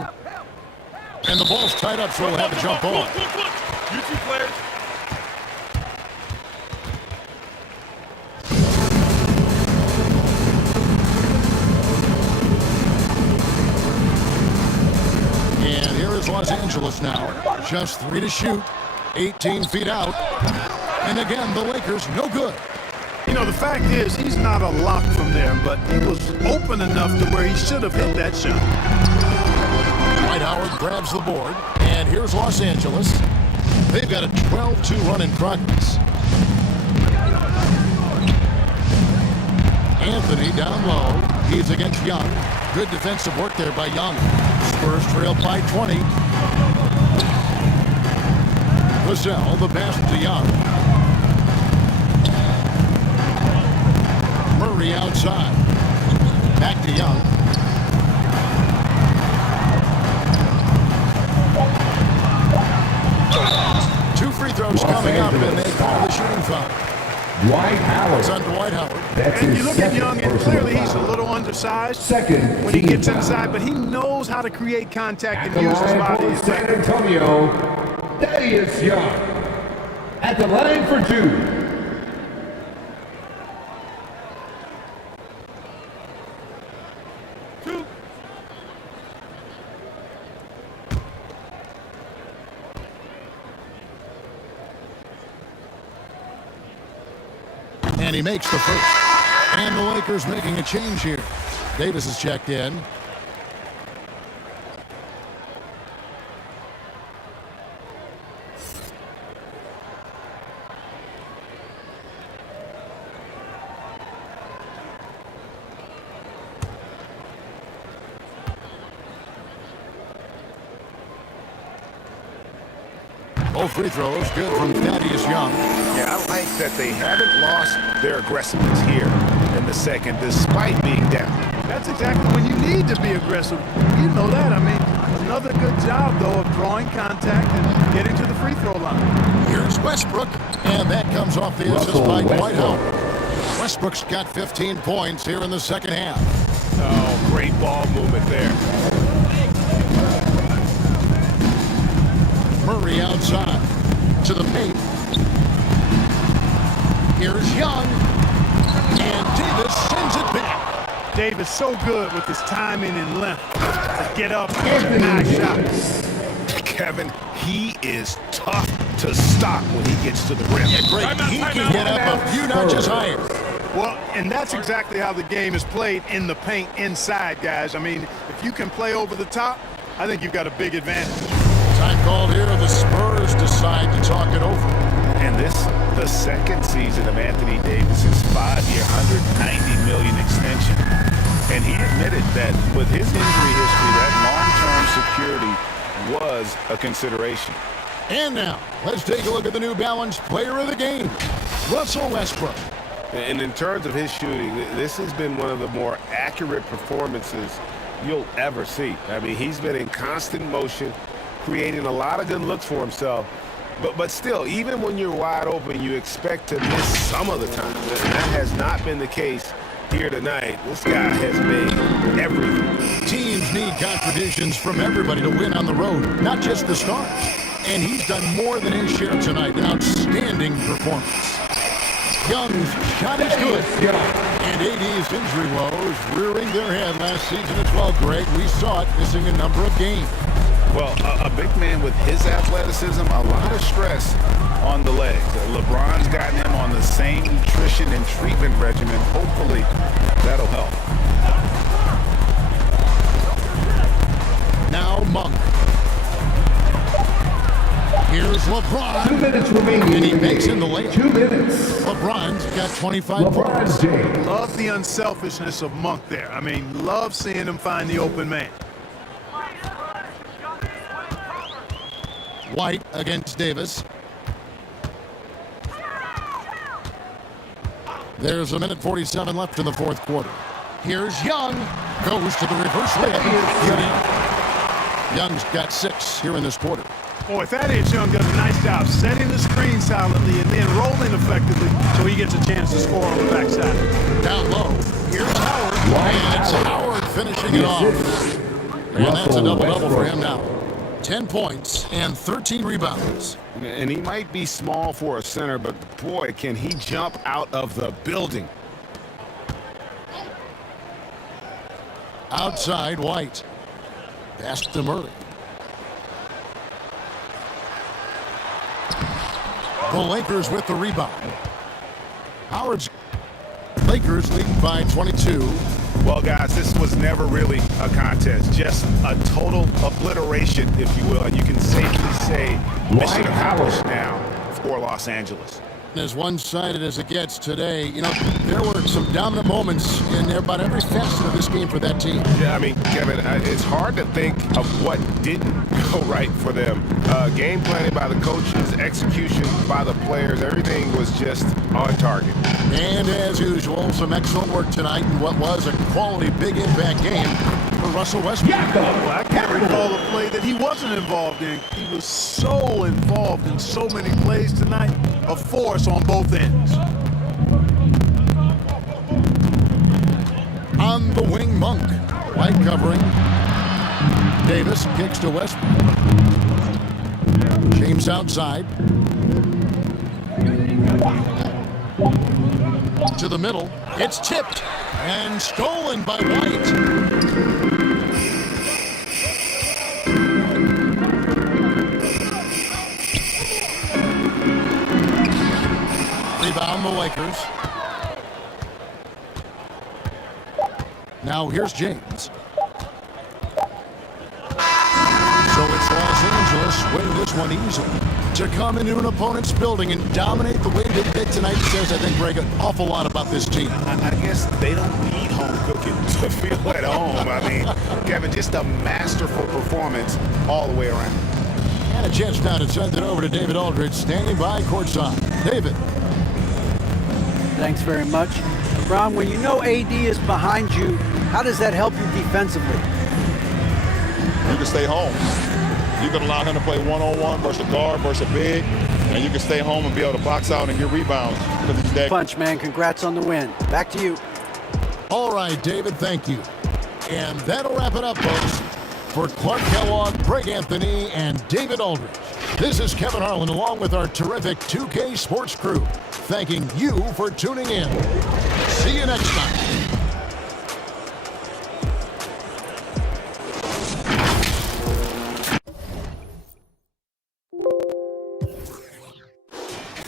And the ball's tied up, so he'll have a jump ball. You two players. And here is Los Angeles now. Just 3 to shoot. 18 feet out. And again, the Lakers no good. You know, the fact is, he's not a lock from there, but he was open enough to where he should have hit that shot. Dwight Howard grabs the board, and here's Los Angeles. They've got a 12-2 run in progress. Anthony down low. He's against Young. Good defensive work there by Young. Spurs trail by 20. Vassell, the pass to Young. Murray outside. Back to Young. Two free throws coming up, and they call the shooting foul. Dwight Howard. It's on Dwight Howard. That's And his you look at second Young, and personal clearly he's a foul. little undersized Second when he team gets foul. inside, but he knows how to create contact At and the use his line body. for San Antonio, Thaddeus Young. At the line for 2. And he makes the first. And the Lakers making a change here. Davis is checked in. Both free throws good from Thaddeus Young. Yeah, I like that they haven't lost their aggressiveness here in the second, despite being down. That's exactly when you need to be aggressive. You know that. I mean, another good job, though, of drawing contact and getting to the free throw line. Here's Westbrook, and that comes off the assist Russell by Westbrook. Dwight Howard. Westbrook's got 15 points here in the second half. Oh, great ball movement there. Murray outside to the paint. Here's Young, and Davis sends it back. Davis so good with his timing and length to get up and Anthony knock Davis. shots. Kevin, he is tough to stop when he gets to the rim. Yeah, great. He can get up a few notches higher. Well, and that's exactly how the game is played in the paint inside, guys. I mean, if you can play over the top, I think you've got a big advantage. Time called here. The Spurs decide to talk it over. And this, the second season of Anthony Davis's 5-year, $190 million extension. And he admitted that with his injury history, that long-term security was a consideration. And now, let's take a look at the New Balance player of the game, Russell Westbrook. And in terms of his shooting, this has been one of the more accurate performances you'll ever see. I mean, he's been in constant motion, creating a lot of good looks for himself, But still, even when you're wide open, you expect to miss some of the time. And that has not been the case here tonight. This guy has made everything. Teams need contributions from everybody to win on the road, not just the stars. And he's done more than his share tonight. An outstanding performance. Young's shot is good. And AD's injury woes rearing their head last season as well, Greg. We saw it missing a number of games. Well, a big man with his athleticism, a lot of stress on the legs. LeBron's gotten him on the same nutrition and treatment regimen. Hopefully, that'll help. Now Monk. Here's LeBron. 2 minutes remaining. And he makes in the lane. 2 minutes. LeBron's got 25 points. James. Love the unselfishness of Monk there. I mean, love seeing him find the open man. White against Davis. There's a minute 47 left in the fourth quarter. Here's Young. Goes to the reverse layup. Young's got 6 here in this quarter. Boy, Thaddeus Young does a nice job setting the screen silently and then rolling effectively so he gets a chance to score on the backside. Down low. Here's Howard. And it's Howard finishing it off. And that's a double-double for him now. 10 points and 13 rebounds. And he might be small for a center, but boy, can he jump out of the building. Outside, White. Pass to Murray. The Lakers with the rebound. Howard's Lakers leading by 22. Well, guys, this was never really a contest. Just a total obliteration, if you will. And you can safely say mission accomplished now for Los Angeles. As one-sided as it gets today, you know, there were some dominant moments in about every facet of this game for that team. Yeah, I mean, Kevin, it's hard to think of what didn't go right for them. Game planning by the coaches, execution by the players, everything was just on target. And as usual, some excellent work tonight in what was a quality big impact game for Russell Westbrook. Well, I can't recall a play that he wasn't involved in. He was so involved in so many plays tonight. A force on both ends. On the wing, Monk. White covering. Davis kicks to Westbrook. James outside. To the middle. It's tipped and stolen by White. Rebound the Lakers. Now here's James. So it's Los Angeles winning this one easily. To come into an opponent's building and dominate the way they did tonight says, I think, Greg, an awful lot about this team. I guess they don't need home cooking to feel at home. I mean, Kevin, just a masterful performance all the way around. And a chance now to send it over to David Aldridge, standing by courtside. David. Thanks very much. Ron, when you know AD is behind you, how does that help you defensively? You can stay home. You can allow him to play one-on-one versus a guard versus a big, and you can stay home and be able to box out and get rebounds because he's that. Punch, man. Congrats on the win. Back to you. All right, David, thank you. And that'll wrap it up, folks. For Clark Kellogg, Greg Anthony, and David Aldridge, this is Kevin Harlan along with our terrific 2K Sports crew, thanking you for tuning in. See you next time.